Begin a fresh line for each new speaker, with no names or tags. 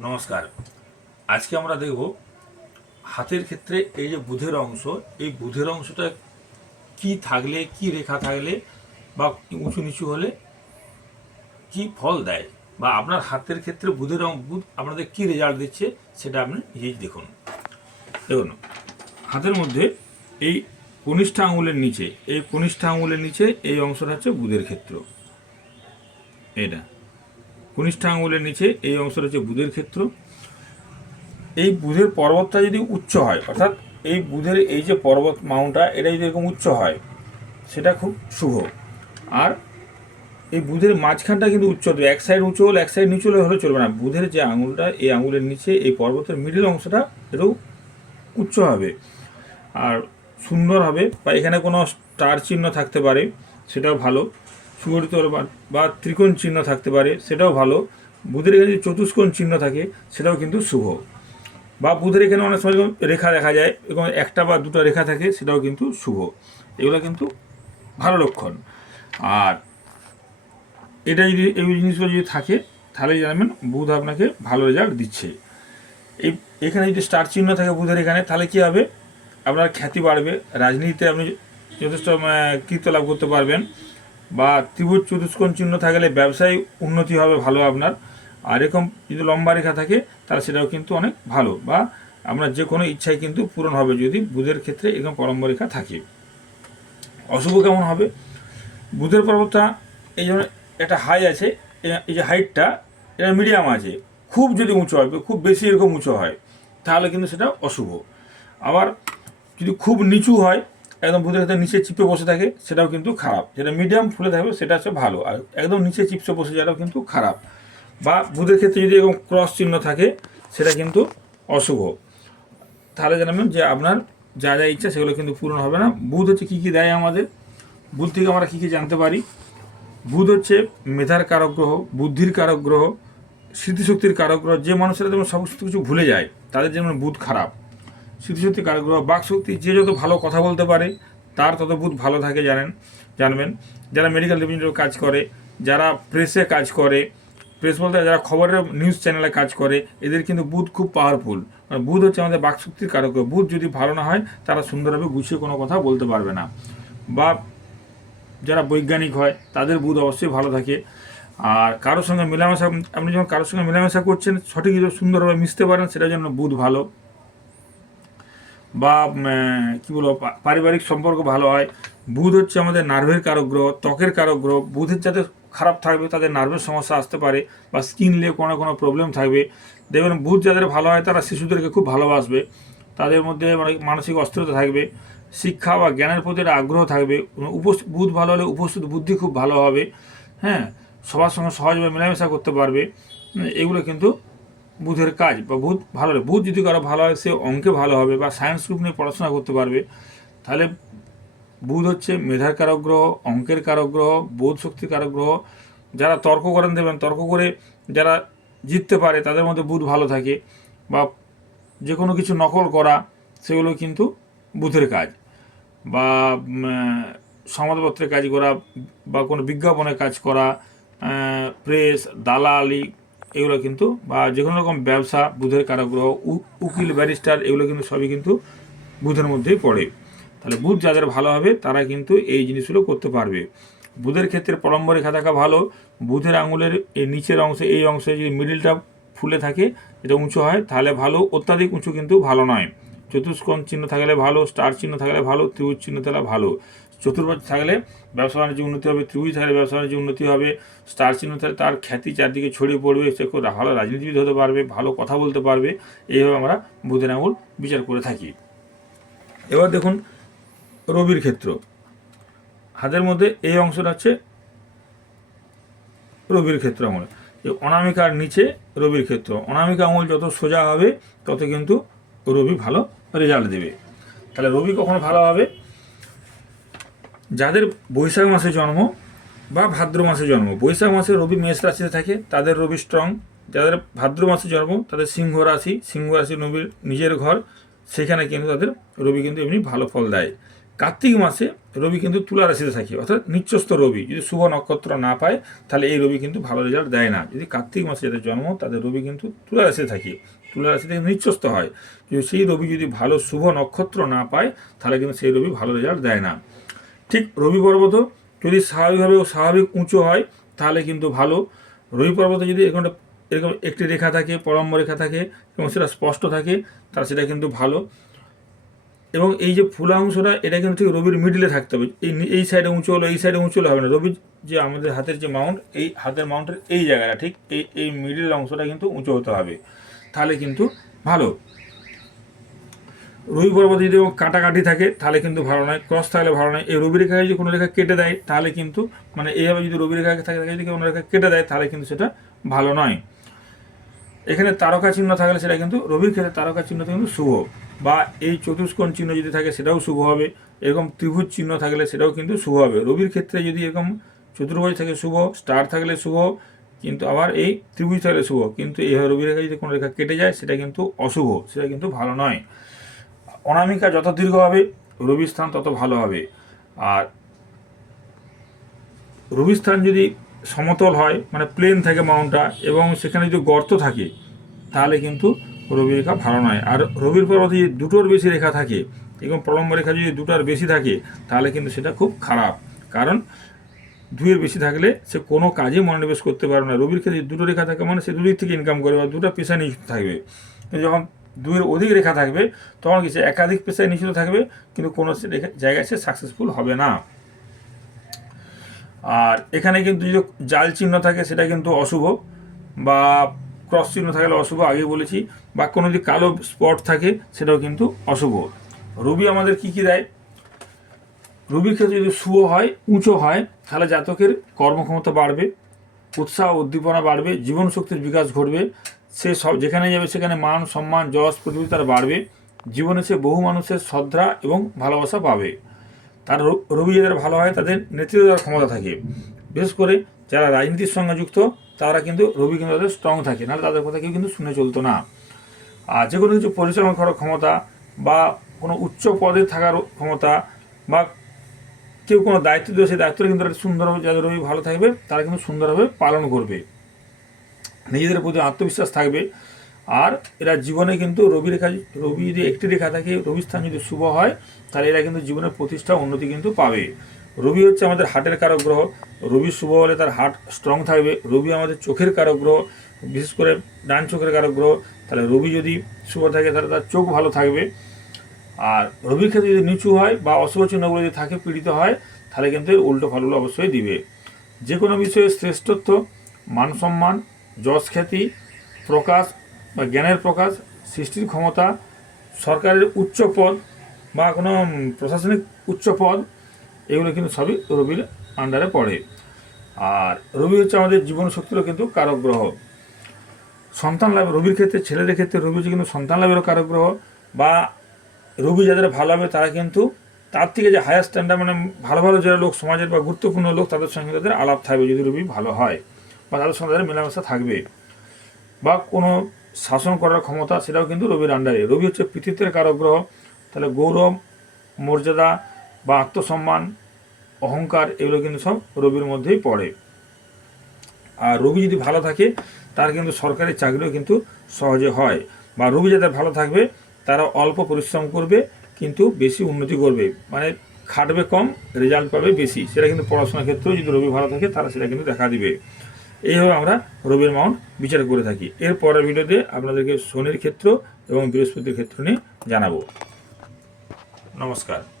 নমস্কার। আজকে আমরা দেখব হাতের ক্ষেত্রে এই যে বুধের অংশ, এই বুধের অংশটা কি থাকলে, কি রেখা থাকলে বা উঁচু নিচু হলে কি ফল দেয় বা আপনার হাতের ক্ষেত্রে বুধের অং- বুধ আপনাদের কি রেজাল্ট দিচ্ছে সেটা আপনি নিজেই দেখুন। দেখুন, হাতের মধ্যে এই কনিষ্ঠ আঙুলের নিচে, এই কনিষ্ঠ আঙুলের নিচে এই অংশটা হচ্ছে বুধের ক্ষেত্র। এটা কনিষ্ঠ আঙুলের নিচে এই অংশটা হচ্ছে বুধের ক্ষেত্র। এই বুধের পর্বতটা যদি উচ্চ হয়, অর্থাৎ এই বুধের এই যে পর্বত মাউন্টটা, এটা যদি এরকম উচ্চ হয়, সেটা খুব শুভ। আর এই বুধের মাঝখানটা কিন্তু উচ্চ হবে এক সাইড উঁচু হলে এক সাইড নিচু হলে হলে চলবে না। বুধের যে আঙুলটা, এই আঙুলের নিচে এই পর্বতের মিডিল অংশটা এটাও উচ্চ হবে। আর সুন্দর হবে, বা এখানে কোনো স্টার চিহ্ন থাকতে পারে, সেটাও ভালো। সুগঠিত বা- ত্রিকোণ চিহ্ন থাকতে পারে, সেটাও ভালো। বুধের এখানে যদি চতুষ্কোণ চিহ্ন থাকে, সেটাও কিন্তু শুভ। বা বুধের এখানে অনেক সময় রেখা দেখা যায় এবং একটা বা দুটো রেখা থাকে, সেটাও কিন্তু শুভ। এগুলো কিন্তু ভালো লক্ষণ। আর এটা যদি এই জিনিসগুলো যদি থাকে, তাহলে জানবেন বুধ আপনাকে ভালো রেজাল্ট দিচ্ছে। এই এখানে যদি স্টার চিহ্ন থাকে বুধের এখানে, তাহলে কী হবে? আপনার খ্যাতি বাড়বে। রাজনীতিতে আপনি যথেষ্ট কৃত্য লাভ করতে পারবেন। বা ত্রিভুজ চতুষ্কোণ চিহ্ন থাকলে ব্যবসায় উন্নতি হবে, ভালো আপনার। আর এরকম যদি লম্বা রেখা থাকে, তাহলে সেটাও কিন্তু অনেক ভালো বা আপনার যে কোনো ইচ্ছাই কিন্তু পূরণ হবে যদি বুধের ক্ষেত্রে এরকম পরম্ব রেখা থাকে। অশুভ কেমন হবে? বুধের পর্বতটা এই জন্য একটা হাই আছে এই যে হাইটটা এটা মিডিয়াম আছে। খুব যদি উঁচু হয়, খুব বেশি এরকম উঁচু হয়, তাহলে কিন্তু সেটা অশুভ। আবার যদি খুব নিচু হয় একদম বুধের ক্ষেত্রে নিচে চিপে বসে থাকে, সেটাও কিন্তু খারাপ। যেটা মিডিয়াম ফুলে থাকবে, সেটা হচ্ছে ভালো। আর একদম নিচে চিপসে বসে যাওয়াটাও কিন্তু খারাপ। বা বুধের ক্ষেত্রে যদি এরকম ক্রস চিহ্ন থাকে, সেটা কিন্তু অশুভ। তাহলে জানাবেন যে আপনার যা যা ইচ্ছা সেগুলো কিন্তু পূরণ হবে না। বুধ হচ্ছে কী কী দেয় আমাদের? বুধ থেকে আমরা কী কী জানতে পারি? বুধ হচ্ছে মেধার কারক গ্রহ, বুদ্ধির কারক গ্রহ, স্মৃতিশক্তির কারক গ্রহ। যে মানুষেরা যেমন সমস্ত কিছু ভুলে যায়, তাদের যেমন বুধ খারাপ। স্মৃতিশক্তি কারক গ্রহ বাকশক্তি যে যত ভালো কথা বলতে পারে, তার তত বুধ ভালো থাকে জানেন, জানবেন। যারা মেডিকেল রিপ্রেজেন্টেটিভ কাজ করে, যারা প্রেসে কাজ করে প্রেস বলতে যারা খবরের নিউজ চ্যানেলে কাজ করে, এদের কিন্তু বুধ খুব পাওয়ারফুল মানে বুধ হচ্ছে আমাদের বাকশক্তির কারক। বুধ যদি ভালো না হয়, তারা সুন্দরভাবে গুছিয়ে কোনো কথা বলতে পারবে না। বা যারা বৈজ্ঞানিক হয়, তাদের বুধ অবশ্যই ভালো থাকে। আর কারোর সঙ্গে মেলামেশা, আপনি যখন কারোর সঙ্গে মেলামেশা করছেন, সঠিক সুন্দরভাবে মিশতে পারেন, সেটার জন্য বুধ ভালো। বা কি বলব পারিবারিক সম্পর্ক ভালো হয়, বুধ হচ্ছে আমাদের নার্ভের কারক গ্রহ, ত্বকের কারক গ্রহ, বুধের যাদের খারাপ থাকবে, তাদের নার্ভের সমস্যা আসতে পারে, বা স্কিন নিয়ে কোনো কোনো প্রবলেম থাকবে। দেখবেন বুধ যাদের ভালো হয়, তারা শিশুদেরকে খুব ভালোবাসবে, তাদের মধ্যে মানে মানসিক অস্থিরতা থাকবে, শিক্ষা বা জ্ঞানের প্রতি একটা আগ্রহ থাকবে উপস্থিত বুধ ভালো হলে উপস্থিত বুদ্ধি খুব ভালো হবে হ্যাঁ সবার সঙ্গে সহজভাবে মেলামেশা করতে পারবে এগুলো কিন্তু বুধের কাজ বা বুধ ভালো হবে বুধ যদি কারও ভালো হয় সে অঙ্কে ভালো হবে বা সায়েন্স গ্রুপ নিয়ে পড়াশোনা করতে পারবে তাহলে বুধ হচ্ছে মেধার কারক গ্রহ অঙ্কের কারক গ্রহ বোধ শক্তির কারক গ্রহ যারা তর্ক করেন দেবেন তর্ক করে যারা জিততে পারে তাদের মধ্যে বুধ ভালো থাকে বা যে কোনো কিছু নকল করা সেগুলো কিন্তু বুধের কাজ বা উম, আহ, সংবাদপত্রে কাজ করা বা কোনো বিজ্ঞাপনের কাজ করা প্রেস দালালি এগুলো কিন্তু, বা যে কোনো রকম ব্যবসা, বুধের কারাগ্রহ উকিল, ব্যারিস্টার, এগুলো কিন্তু সবই কিন্তু বুধের মধ্যেই পড়ে। তাহলে বুধ যাদের ভালো হবে, তারা কিন্তু এই জিনিসগুলো করতে পারবে। বুধের ক্ষেত্রে পলম্ব রেখা থাকা ভালো, বুধের আঙুলের নিচের অংশে, এই অংশে যদি মিডিলটা ফুলে থাকে, এটা উঁচু হয়, তাহলে ভালো, অত্যাধিক উঁচু কিন্তু ভালো নয়। চতুষ্কোণ চিহ্ন থাকলে ভালো স্টার চিহ্ন থাকলে ভালো, ত্রিভুজ চিহ্ন থাকলে ভালো। চতুর্ভুজ থাকলে ব্যবসা বাণিজ্য উন্নতি হবে, ত্রিভুজ থাকলে ব্যবসা বাণিজ্য উন্নতি হবে, স্টার চিহ্ন থাকলে তার খ্যাতি চারদিকে ছড়িয়ে পড়বে, সে ভালো রাজনীতিবিদ হতে পারবে, ভালো কথা বলতে পারবে, এইভাবে আমরা বুধের আঙুল বিচার করে থাকি। এবার দেখুন রবির ক্ষেত্র। হাতের মধ্যে এই অংশটা হচ্ছে রবির ক্ষেত্র আঙুল অনামিকার নিচে রবির ক্ষেত্র। অনামিকা আঙুল যত সোজা হবে, তত কিন্তু রবি ভালো রেজাল্ট দেবে। তাহলে রবি কখন ভালো হবে? যাদের বৈশাখ মাসে জন্ম বা ভাদ্র মাসে জন্ম, বৈশাখ মাসে রবি মেষ রাশিতে থাকে, তাদের রবি স্ট্রং যাদের ভাদ্র মাসে জন্ম, তাদের সিংহ রাশি সিংহ রাশি রবির নিজের ঘর, সেখানে কিন্তু তাদের রবি কিন্তু এমনি ভালো ফল দেয়। কার্তিক মাসে রবি কিন্তু তুলা রাশিতে থাকে, অর্থাৎ নিচ্চস্ত রবি, যদি শুভ নক্ষত্র না পায়, তাহলে এই রবি কিন্তু ভালো রেজাল্ট দেয় না। যদি কার্তিক মাসে যাদের জন্ম, তাদের রবি কিন্তু তুলা রাশিতে থাকে, তুলা রাশি থেকে নিচ্চস্ত হয়। সেই রবি যদি ভালো শুভ নক্ষত্র না পায়, তাহলে কিন্তু সেই রবি ভালো রেজাল্ট দেয় না। ঠিক রবি পর্বত যদি স্বাভাবিকভাবে ও স্বাভাবিক উঁচু হয়, তাহলে কিন্তু ভালো। রবি পর্বতে যদি এরকম এরকম একটি রেখা থাকে, পরম্ব রেখা থাকে এবং সেটা স্পষ্ট থাকে, তাহলে সেটা কিন্তু ভালো। এবং এই যে ফুলা অংশটা এটা কিন্তু ঠিক রবির মিডিলে থাকতে হবে। এই এই সাইডে উঁচু হলো, এই সাইডে উঁচু হলে হবে না। রবির যে আমাদের হাতের যে মাউন্ট এই হাতের মাউন্টের এই জায়গাটা, ঠিক এই এই মিডিল অংশটা কিন্তু উঁচু হতে হবে। তাহলে কিন্তু ভালো। রবি পর্বতে যদি কাটাকাটি থাকে, তাহলে কিন্তু ভালো নয়। ক্রস থাকলে ভালো নয়। এই রবি রেখায় যদি কোনো রেখা কেটে দেয়, তাহলে কিন্তু মানে এইভাবে যদি রবি রেখা থাকে যদি কোনো রেখা কেটে দেয়, তাহলে কিন্তু সেটা ভালো নয়। এখানে তারকা চিহ্ন থাকলে সেটা কিন্তু, রবির ক্ষেত্রে তারকা চিহ্নটা কিন্তু শুভ। বা এই চতুষ্কোণ চিহ্ন যদি থাকে, সেটাও শুভ হবে। এরকম ত্রিভুজ চিহ্ন থাকলে সেটাও কিন্তু শুভ হবে। রবির ক্ষেত্রে যদি এরকম চতুর্ভুজ থাকে, শুভ। স্টার থাকলে শুভ। কিন্তু আবার এই ত্রিভুজ থাকলে শুভ। কিন্তু এই রবি রেখা যদি কোনো রেখা কেটে যায়, সেটা কিন্তু অশুভ। সেটা কিন্তু ভালো নয়। অনামিকা যত দীর্ঘ হবে রবি স্থান তত ভালো হবে। আর রবি স্থান যদি সমতল হয় মানে প্লেন থাকে মাউন্টটা এবং সেখানে যদি গর্ত থাকে, তাহলে কিন্তু রবি রেখা ভালো নয়। আর রবির পর্বতে যদি দুটোর বেশি রেখা থাকে, এবং প্রলম্ব রেখা যদি দুটোর বেশি থাকে, তাহলে কিন্তু সেটা খুব খারাপ। কারণ দুইয়ের বেশি থাকলে সে কোনো কাজে মনোনিবেশ করতে পারবে না। রবির ক্ষেত্রে দুটো রেখা থাকে মানে সে দুদিক থেকে ইনকাম করবে বা দুটো পেশা নিয়ে থাকবে। যখন দুইয়ের অধিক রেখা থাকবে, তখন কি সে একাধিক পেশায় নিশ্চিত থাকবে, কিন্তু কোনো জায়গায় সে সাকসেসফুল হবে না। আর এখানে কিন্তু যদি জাল চিহ্ন থাকে, সেটা কিন্তু অশুভ, বা ক্রস চিহ্ন থাকলে অশুভ আগে বলেছি, বা কোনো যদি কালো স্পট থাকে, সেটাও কিন্তু অশুভ। রবি আমাদের কি কি দেয়? রবির ক্ষেত্রে যদি শুভ হয়, উঁচু হয়, তাহলে জাতকের কর্মক্ষমতা বাড়বে, উৎসাহ, উদ্দীপনা বাড়বে জীবন শক্তির বিকাশ ঘটবে সে সব, যেখানে যাবে সেখানে মান, সম্মান, যশ পৃথিবী তার বাড়বে। জীবনে সে বহু মানুষের শ্রদ্ধা এবং ভালোবাসা পাবে। তার রবি যাদের ভালো হয়, তাদের নেতৃত্ব দেওয়ার ক্ষমতা থাকে। বিশেষ করে যারা রাজনীতির সঙ্গে যুক্ত, তারা কিন্তু রবি কিন্তু তাদের স্ট্রং থাকে। নাহলে তাদের কথা কেউ কিন্তু শুনে চলতো না। আর যে কোনো কিছু পরিচালনা করার ক্ষমতা বা কোনো উচ্চ পদে থাকার ক্ষমতা বা কেউ কোনো দায়িত্ব দিলে সেই দায়িত্বটা কিন্তু সুন্দরভাবে যাদের রবি ভালো থাকবে, তারা কিন্তু সুন্দরভাবে পালন করবে। নিজেদের প্রতি আত্মবিশ্বাস থাকবে। আর এরা জীবনে কিন্তু রবি রেখা, রবি যদি একটি রেখা থাকে রবি স্থান যদি শুভ হয়, তাহলে এরা কিন্তু জীবনের প্রতিষ্ঠা উন্নতি কিন্তু পাবে। রবি হচ্ছে আমাদের হার্টের কারক গ্রহ। রবি শুভ হলে তার হার্ট স্ট্রং থাকবে। রবি আমাদের চোখের কারক গ্রহ, বিশেষ করে ডান চোখের কারক গ্রহ। তাহলে রবি যদি শুভ থাকে, তাহলে তার চোখ ভালো থাকবে। আর রবির ক্ষেত্রে যদি নিচু হয় বা অশুভ চিহ্নগুলো যদি থাকে, পীড়িত হয়, তাহলে কিন্তু উল্টো ফলগুলো অবশ্যই দিবে। যে কোনো বিষয়ে শ্রেষ্ঠত্ব, মান সম্মান যশ খ্যাতি, প্রকাশ বা জ্ঞানের প্রকাশ, সৃষ্টির ক্ষমতা, সরকারের উচ্চ পদ বা কোনো প্রশাসনিক উচ্চ পদ, এগুলো কিন্তু সবই রবির আন্ডারে পড়ে। আর রবি হচ্ছে আমাদের জীবন শক্তিরও কিন্তু কারক গ্রহ। সন্তান লাভ, রবির ক্ষেত্রে, ছেলেদের ক্ষেত্রে রবি হচ্ছে কিন্তু সন্তান লাভেরও কারক গ্রহ বা রবি যাদের ভালো হবে তারা কিন্তু তার থেকে যে হায়ার স্ট্যান্ডার্ড মানে ভালো ভালো যারা লোক, সমাজের বা গুরুত্বপূর্ণ লোক তাদের সঙ্গে তাদের আলাপ থাকবে যদি রবি ভালো হয়। বা তাদের সঙ্গে মেলামেশা থাকবে বা কোনো শাসন করার ক্ষমতা, সেটাও কিন্তু রবির আন্ডারে। রবি হচ্ছে পৃথিবীর কারক গ্রহ তাহলে গৌরব, মর্যাদা বা আত্মসম্মান, অহংকার এগুলো কিন্তু সব রবির মধ্যেই পড়ে। আর রবি যদি ভালো থাকে, তার কিন্তু সরকারি চাকরিও কিন্তু সহজে হয়। বা রবি যাদের ভালো থাকবে তারা অল্প পরিশ্রম করবে, কিন্তু বেশি উন্নতি করবে। মানে খাটবে কম, রেজাল্ট পাবে বেশি। সেটা কিন্তু পড়াশোনার ক্ষেত্রেও যদি রবি ভালো থাকে তারা সেটা কিন্তু দেখা দিবে। এইভাবে আমরা রবির মাউন্ট বিচার করে থাকি। এর পরের ভিডিওতে আপনাদেরকে শনির ক্ষেত্র এবং বৃহস্পতির ক্ষেত্র নিয়ে জানাব। নমস্কার।